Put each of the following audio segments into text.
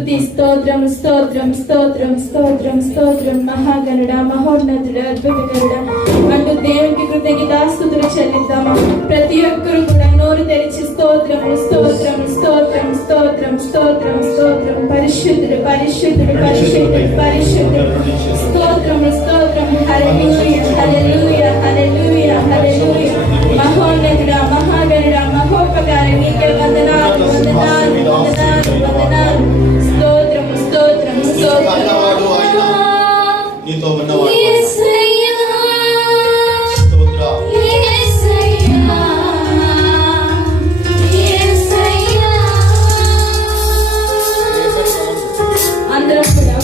స్తుతి స్తోత్రం స్తోత్రం స్తోత్రం స్తోత్రం స్తోత్రం. మహాగణుడ మహోన్నతుడ అద్భుతకరుడ అంటూ దేవునికి కృతజ్ఞతాస్తుతులు చెల్లిద్దాము. ప్రతి ఒక్కరు కూడా నోరు తెరిచి స్తోత్రము స్తోత్రం స్తోత్రం స్తోత్రం స్తోత్రం స్తోత్రం. పరిశుద్ధుడు పరిశుద్ధుడు పరిశుద్ధుడు పరిశుద్ధుడు. స్తోత్రము స్తోత్రం. హల్లెలూయా హల్లెలూయా హల్లెలూయా హల్లెలూయా. మహోన్నతుడ మహాగణుడ మహోపకారి నీకే వందనాలు వందనాలు వందనాలు వందనాలు. స్తోత్రము స్తోత్రము స్తోత్రం. నీతో ఉన్నవాడు అందరం కూడా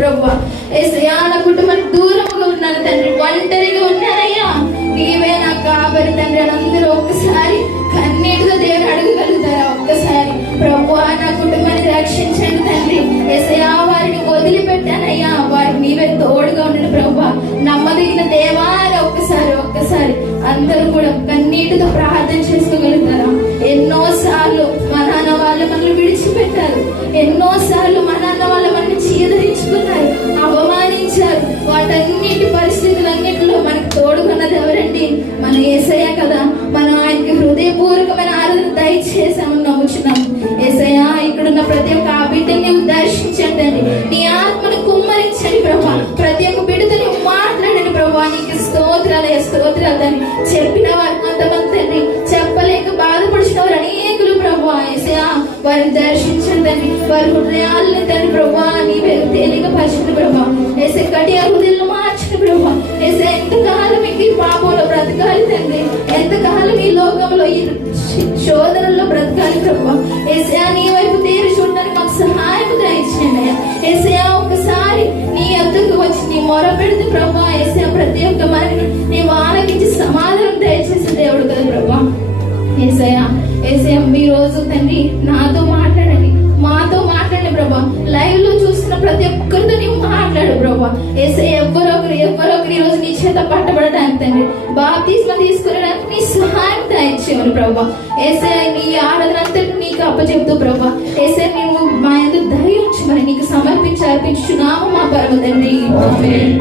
ప్రభా. యేసయ్యా నా కుటుంబానికి దూరంగా ఉన్నాను తండ్రి, ఒంటరిగా ఉన్నానయ్యా, నీవే నా కాపరి తండ్రి అని అందరూ ఒక్కసారి కన్నీటితో దేవుని అడగగలుగుతారా? ఒక్కసారి ప్రభువా నా కుటుంబాన్ని రక్షించండి తండ్రి. యేసయ్యా వారిని వదిలిపెట్టానయ్యా, వారికి నీవే తోడుగా ఉండండి ప్రభువా, నమ్మదగిన దేవా అని ఒక్కసారి అందరూ కూడా కన్నీటితో ప్రార్థన చేసుకోగలుగుతారా? ఎన్నోసార్లు మా నాన్న వాళ్ళు మనల్ని విడిచిపెట్టారు, ఎన్నోసార్లు మా నాన్న వాళ్ళు మనల్ని చీదరించుకున్నారు, అవమానించారు. వాటన్నిటి పరిస్థితులన్నిటిలో మనకు తోడుకున్నది ఎవరండి? మన యేసయ్య కదా. మనం ఆయనకి హృదయపూర్వకమైన ఆరాధన దయచేసామని నమ్ముచున్నాం. యేసయ్య ఇక్కడున్న ప్రతి ఒక్క ఆ బిడ్డని నీవు దర్శించండి, నీ ఆత్మను కుమ్మరించండి ప్రభా. ప్రతి ఒక్క బిడ్డతో నీవు మాట్లాడండి ప్రభా. నీకు స్తోత్రాలని చెప్పిన వారు కొంతమంది తండ్రి, చెప్పలేక బాధపడిచిన వారు అనేకులు ప్రభా. యేసయ్య వారిని దర్శించండి, వారి హృదయాలని తండ్రి ప్రభా నీవే తేలికపరచండి ప్రభా. యేసయ్య కటి హృదయాలను మార్చండి ప్రభా. యేసయ్య ఎంతకాలం ఇంక ఈ పాపంలో బ్రతకాలి తండ్రి, ఎంతకాలం ఈ లోకంలో ఈ శోధనలో బ్రతకాలి ప్రభా. యేసయ్య నీ వైపు తేరి చూడడానికి మాకు సహాయం దయచేయండి. యేసయ్య ఒకసారి నీ ఎద్దుకు వచ్చి నీ మొర పెడితే ప్రభా, యేసయ్య ప్రతి ఒక్క మనని నీవు ఆలకించి సమాధానం దయచేసే దేవుడు కదా ప్రభా. యేసయ్య మీ రోజు తండ్రి నాతో మాట్లాడండి, మాతో మాట్లాడండి ప్రభా. లైవ్ లో చూస్తున్న ప్రతి ఒక్కరితో నీవు మాట్లాడు ప్రభా. యేసయ్య ఎవరొకరు ఈ రోజు నీ చేత పట్టబడడానికి తండ్రి, బాప్తిస్మా తీసుకునేడానికి నీ సహాయం దయచేయమని ప్రభా. యేసయ్య నీ ఆరాధన అంతటి నీకు అప్పచెప్తూ ప్రభా. యేసయ్య నీవు మా యందు దయ ఉంచమని నీకు సమర్పించి అర్పించుచున్నాము మా పరమ తండ్రి. ఆమేన్.